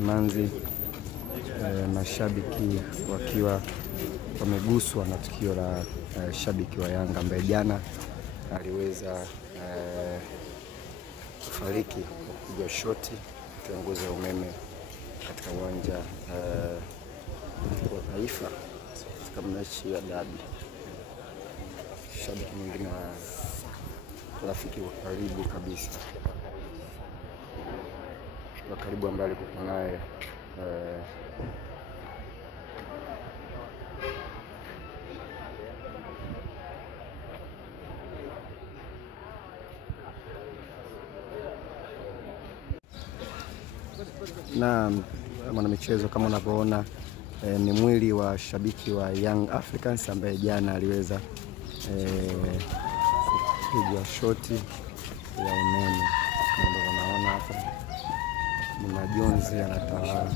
simanzi, mashabiki wakiwa wameguswa na tukio la shabiki wa Yanga ambaye jana aliweza kufariki kwa kupigwa shoti kiongozi wa umeme katika uwanja wa Taifa katika mechi ya dabi. Shabiki mwingine wa rafiki wa karibu kabisa wa karibu ambaye alikuwa naye na mwanamichezo, kama unavyoona ni mwili wa shabiki wa Young Africans ambaye jana aliweza kupigwa shoti ya umeme. Kama unaona hapa ni majonzi yanatawala.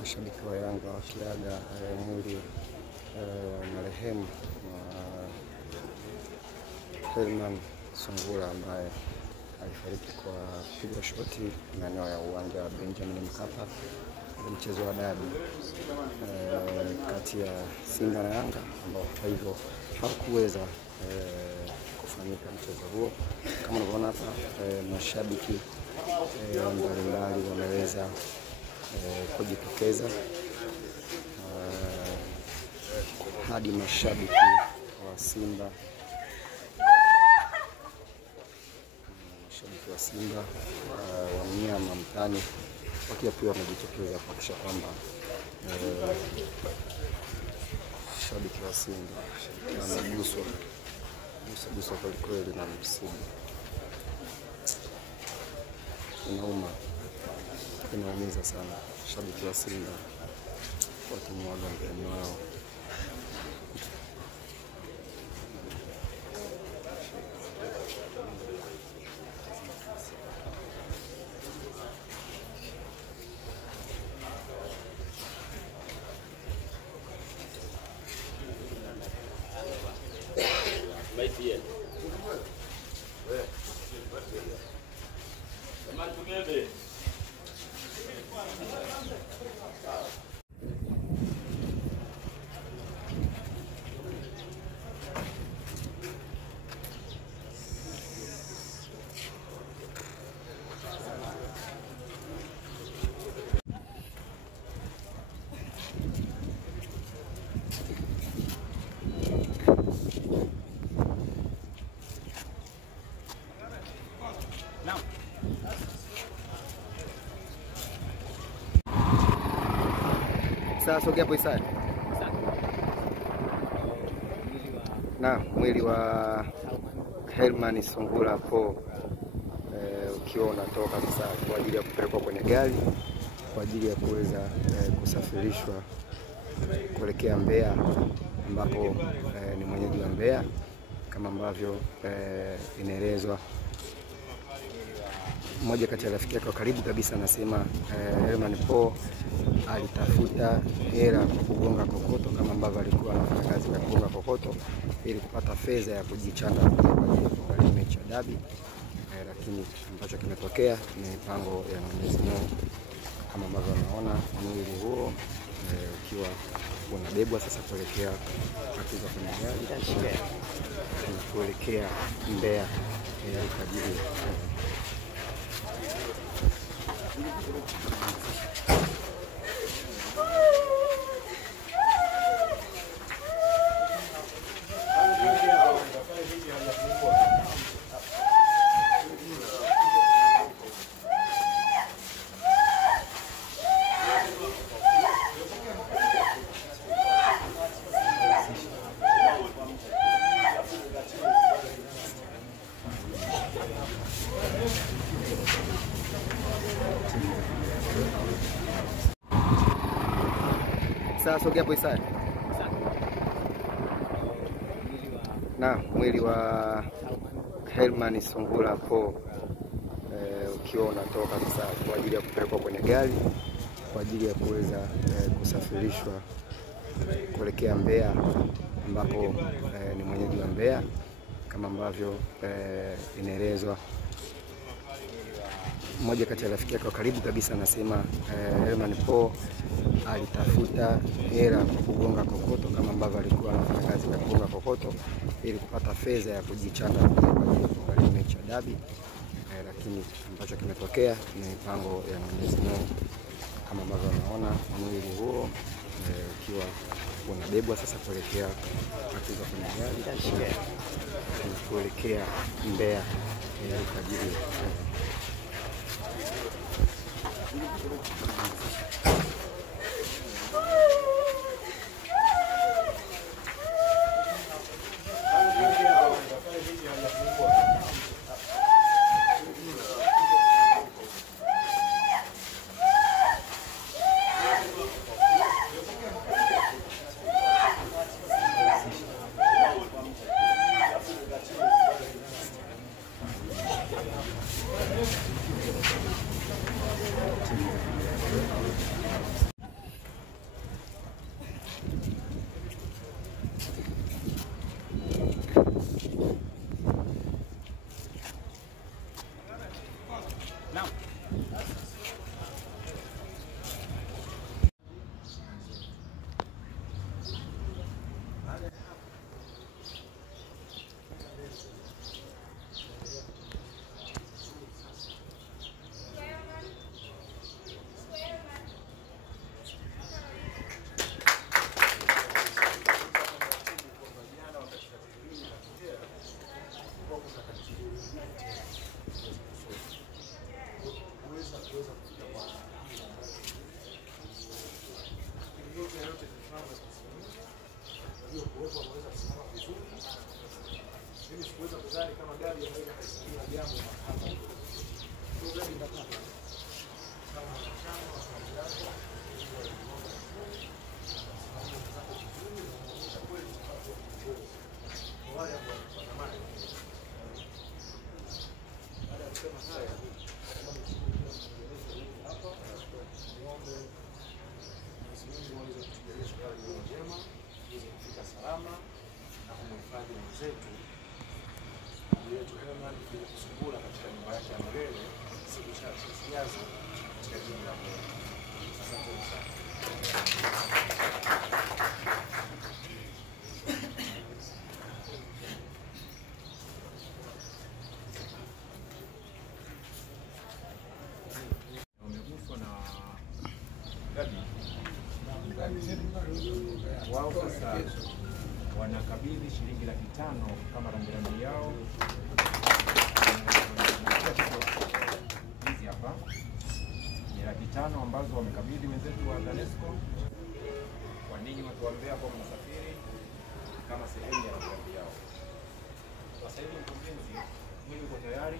Mashabiki wa Yanga wakiaga mwili marehemu Herman Sungura ambaye alifariki kwa kupigwa shoti maeneo ya uwanja wa Benjamin Mkapa kwenye mchezo wa dabi kati ya Simba na Yanga, ambao kwa hivyo hakuweza kufanyika mchezo huo. Kama unavyoona hapa mashabiki mbalimbali wameweza kujitokeza hadi mashabiki wa Simba wa mnyama mtani wakiwa pia wamejitokeza kuhakikisha kwamba shabiki wa Simba wanaguswa kweli na msiba. Inaumiza sana shabiki wa Simba wakimwaga mpeni wao. Sasa sogea hapo Isaya. Na mwili wa Herman Sungura Paul ukiwa unatoka sasa kwa ajili ya kupelekwa kwenye gari kwa ajili ya kuweza kusafirishwa kuelekea Mbeya, ambapo ni mwenyeji wa Mbeya kama ambavyo inaelezwa. Mmoja kati ya rafiki yake wa karibu kabisa anasema Herman Paul alitafuta hela kwa kugonga kokoto, kama ambavyo alikuwa anafanya kazi ya kugonga kokoto ili kupata fedha ya kujichanga kwa ajili ya kuangalia mechi ya dabi, lakini ambacho kimetokea ni mipango ya Mwenyezi Mungu. Kama ambavyo unaona mwili huo ukiwa unabebwa sasa kuelekea katika kwenye gari kuelekea Mbeya kwa ajili sasa sogea hapo Isaya. Na mwili wa Herman Sungura Paul ukiwa unatoka sasa kwa ajili ya kupelekwa kwenye gari kwa ajili ya kuweza kusafirishwa kuelekea Mbeya, ambapo ni mwenyeji wa Mbeya kama ambavyo inaelezwa. Mmoja kati ya rafiki yake wa karibu kabisa anasema Herman Paul alitafuta hela kwa kugonga kokoto, kama ambavyo alikuwa anafanya kazi ya kugonga kokoto ili kupata fedha ya kujichanga kwa ajili ya kuangalia mechi ya dabi, lakini ambacho kimetokea ni mipango ya Mwenyezi Mungu. Kama ambavyo unaona mwili huo ukiwa unabebwa sasa kuelekea katika kwenye gari kuelekea Mbeya kwa ajili Herman Sungura katika nyumba yake ya milele siku chache zijazo katika jina la Mungu. Asante sana. Wameguswa na wao sasa wanakabidhi shilingi 500,000 kama rambirambi yao. Hizi hapa ni 500,000 ambazo wamekabidhi wenzetu wa TANESCO kwa ninyi watu wa Mbeya ambao mnasafiri kama sehemu ya rambirambi yao. Sasa hivi mkurugenzi, mwili uko tayari.